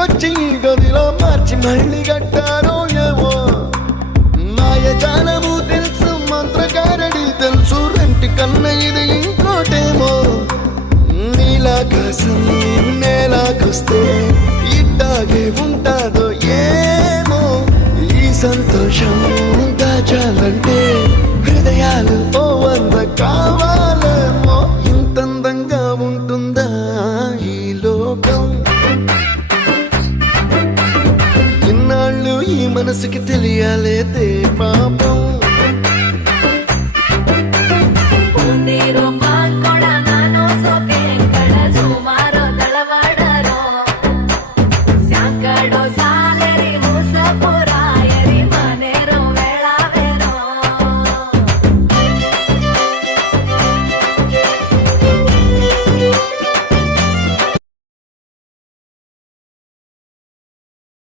ఇంటికొచ్చి గదిలో మార్చి మళ్ళీ కట్టారో ఏమో మాయజాలము తెలుసు మంత్రకారడి తెలుసు రెంటి కన్న ఇది ఇంకోటేమో నీలాకాశం నేలాకొస్తే ఇట్టాగే ఉంటాదో ఏమో ఈ సంతోషం దాచాలంటే హృదయాలు ఓ వంద కావాలేమో ఇంతందంగా ఉంటుందా ఈ లోకం ఇన్నాళ్ళు ఈ మనసుకి తెలియాలే